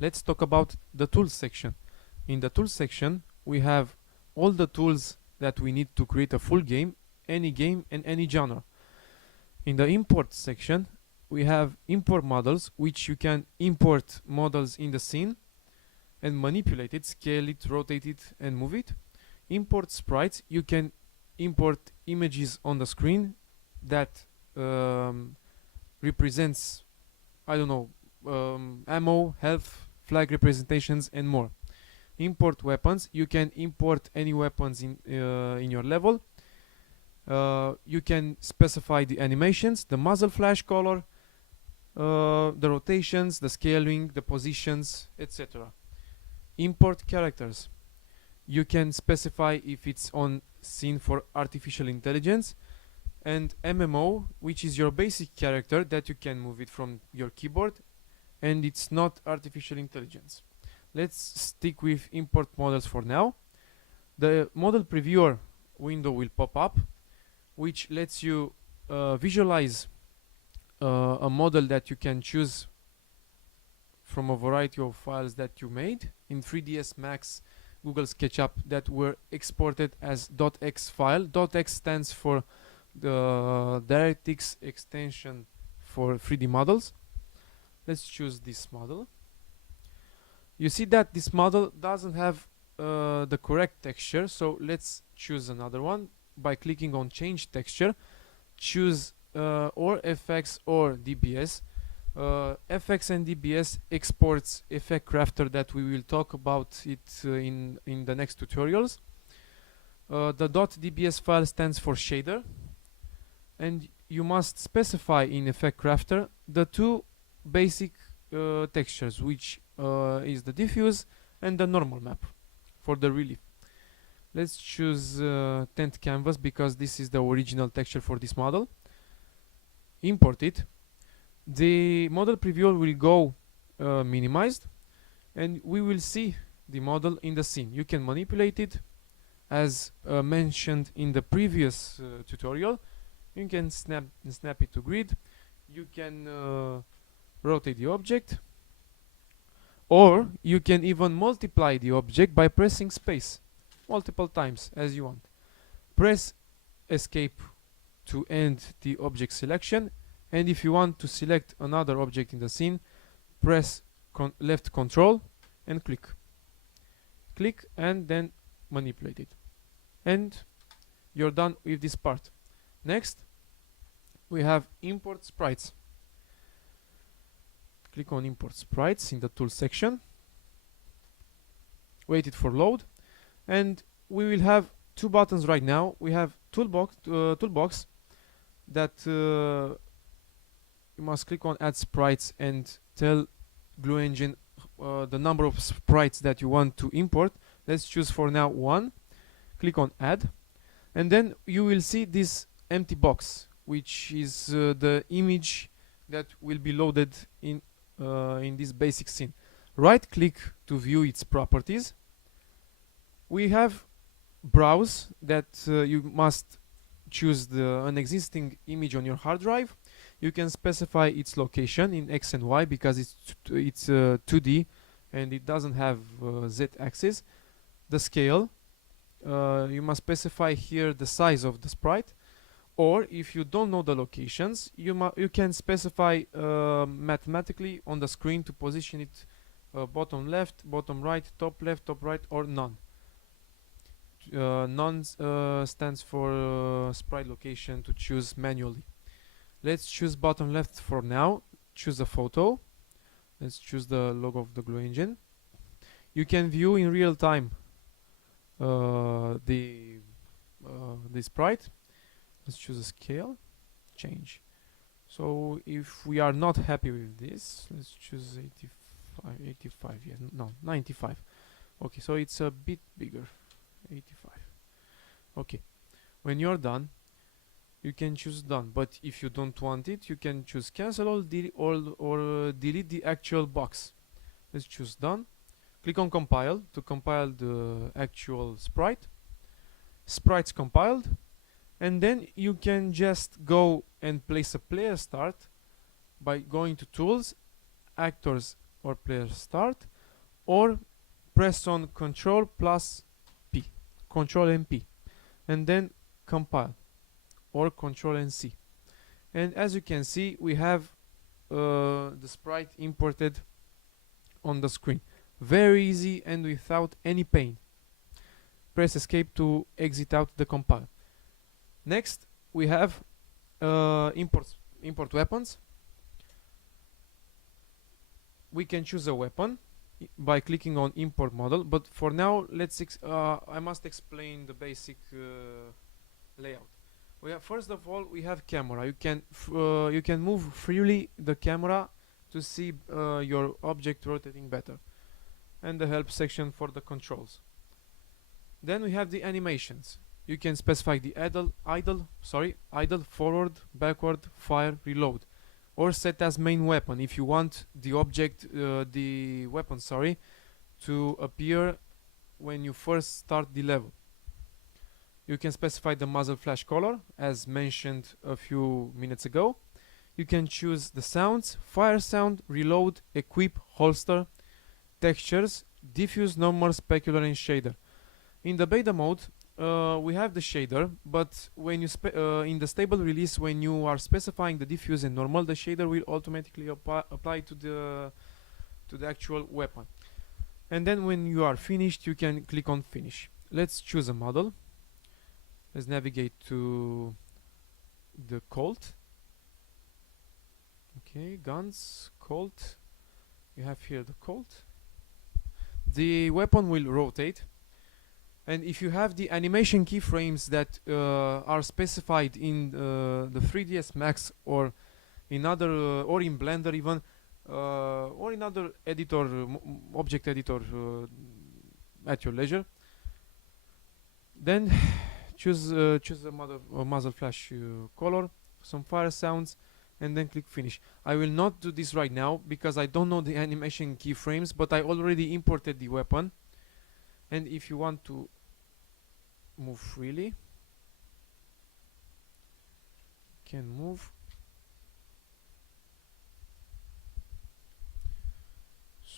let's talk about the tools section. In the tools section, we have all the tools that we need to create a full game and any genre. In the import section, we have import models, which you can import models in the scene and manipulate it, scale it, rotate it, and move it. Import sprites, you can import images on the screen that represents, I don't know, ammo, health, flag representations, and more. Import weapons, you can import any weapons in your level. You can specify the animations, the muzzle flash color, the rotations, the scaling, the positions, etc. Import characters, you can specify if it's on scene for artificial intelligence, and MMO, which is your basic character that you can move it from your keyboard, and it's not artificial intelligence. Let's stick with import models for now. The model previewer window will pop up, which lets you visualize a model that you can choose from a variety of files that you made in 3ds Max, Google SketchUp, that were exported as .x file. .x stands for the DirectX extension for 3D models. Let's choose this model. You see that this model doesn't have the correct texture, so let's choose another one by clicking on change texture. Choose or FX or DBS. FX and DBS exports effect crafter that we will talk about it in the next tutorials. The .dbs file stands for shader, and you must specify in effect crafter the two basic textures, which is the diffuse and the normal map for the relief. Let's choose tent canvas because this is the original texture for this model. Import it. The model previewer will go minimized, and we will see the model in the scene. You can manipulate it as mentioned in the previous tutorial. You can snap it to grid. You can rotate the object, or you can even multiply the object by pressing space multiple times as you want. Press escape to end the object selection, and if you want to select another object in the scene, press left control and click and then manipulate it, and you're done with this part. Next, we have import sprites. Click on import sprites in the tools section, wait it for load, and we will have two buttons right now. We have toolbox that you must click on add sprites and tell Glue Engine the number of sprites that you want to import. Let's choose for now 1. Click on add, and then you will see this empty box, which is the image that will be loaded in this basic scene. Right click to view its properties. We have browse that you must choose an existing image on your hard drive. You can specify its location in X and Y because it's 2D and it doesn't have Z axis. The scale, you must specify here the size of the sprite, or if you don't know the locations, you can specify mathematically on the screen to position it bottom left, bottom right, top left, top right, or none. None stands for sprite location to choose manually. Let's choose bottom left for now. Choose a photo. Let's choose the logo of the Glue Engine. You can view in real time the sprite. Let's choose a scale, change. So if we are not happy with this, let's choose 85, yeah, no, 95. Okay, so it's a bit bigger, 85. Okay, when you're done, you can choose done, but if you don't want it, you can choose cancel all or delete the actual box. Let's choose done. Click on compile to compile the actual sprite. Sprites compiled, and then you can just go and place a player start by going to tools, actors or player start, or press on Control plus P, Control and P, and then compile, or Control and C. And as you can see, we have the sprite imported on the screen. Very easy and without any pain. Press escape to exit out the compile. Next, we have import weapons. We can choose a weapon by clicking on import model, but for now I must explain the basic layout. First of all, we have camera. You can move freely the camera to see your object rotating better, and the help section for the controls. Then we have the animations. You can specify the idle, forward, backward, fire, reload, or set as main weapon if you want the weapon to appear when you first start the level. You can specify the muzzle flash color as mentioned a few minutes ago. You can choose the sounds, fire sound, reload, equip, holster, textures, diffuse, normal, specular, and shader. In the beta mode, we have the shader, but when you in the stable release, when you are specifying the diffuse and normal, the shader will automatically apply to the actual weapon. And then when you are finished, you can click on finish. Let's choose a model. Let's navigate to the Colt. Okay, guns, Colt. You have here the Colt. The weapon will rotate, and if you have the animation keyframes that are specified in the 3ds Max or in other or in Blender even, or in other editor, object editor, at your leisure, then choose a muzzle flash color, some fire sounds, and then click finish. I will not do this right now because I don't know the animation keyframes, but I already imported the weapon. And if you want to move freely, you can move.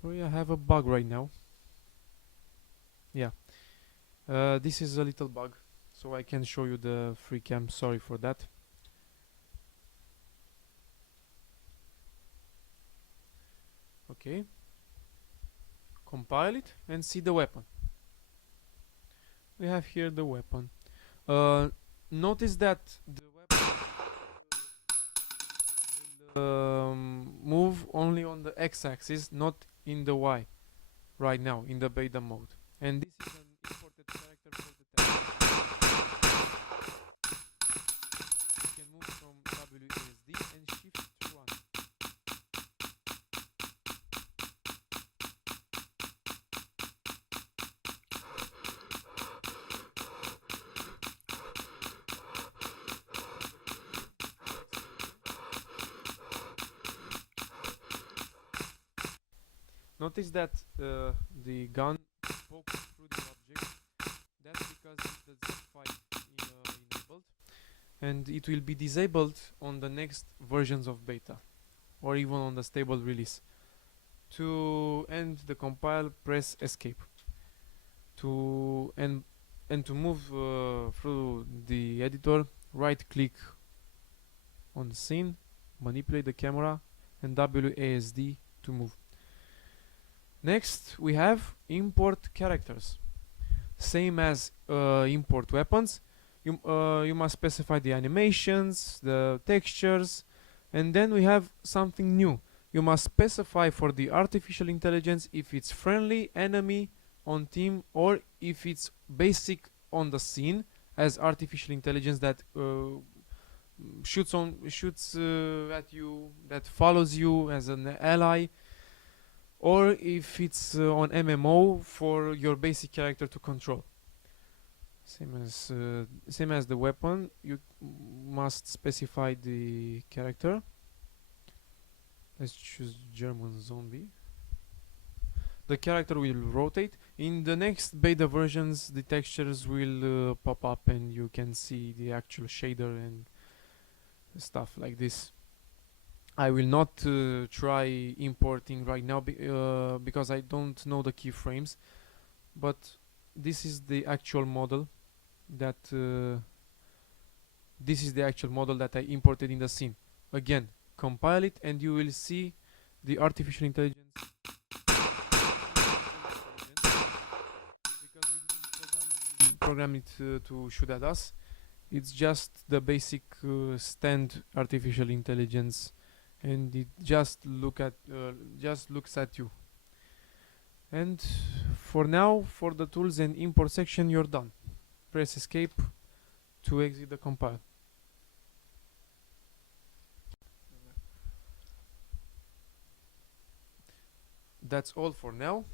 Sorry, I have a bug right now. Yeah, this is a little bug, so I can show you the free cam. Sorry for that. Okay, compile it and see the weapon. We have here the weapon. Notice that the weapon will move only on the x-axis, not in the y, right now in the beta mode. And this is an imported character for the test. You can move from WASD and shift to 1. Notice that the gun pokes through the object. That's because the Z5 enabled, and it will be disabled on the next versions of beta, or even on the stable release. To end the compile, press escape. To move through the editor, right click on the scene, manipulate the camera, and WASD to move. Next, we have import characters. Same as import weapons, you must specify the animations, the textures, and then we have something new. You must specify for the artificial intelligence if it's friendly, enemy, on team, or if it's basic on the scene as artificial intelligence that shoots at you, that follows you as an ally, or if it's on MMO for your basic character to control. Same as the weapon, you must specify the character. Let's choose German zombie. The character will rotate. In the next beta versions, the textures will pop up and you can see the actual shader and stuff like this. I will not try importing right now because I don't know the keyframes, but this is the actual model that I imported in the scene. Again, compile it and you will see the artificial intelligence because we didn't program it to shoot at us. It's just the basic stand artificial intelligence, and it just looks at you. And for now, for the tools and import section, you're done. Press escape to exit the compile. That's all for now.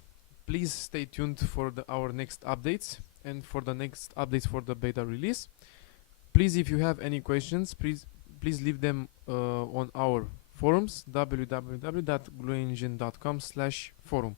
Please stay tuned for our next updates and for the next updates for the beta release. Please, if you have any questions, please leave them on our forums, www.gluengine.com/forum.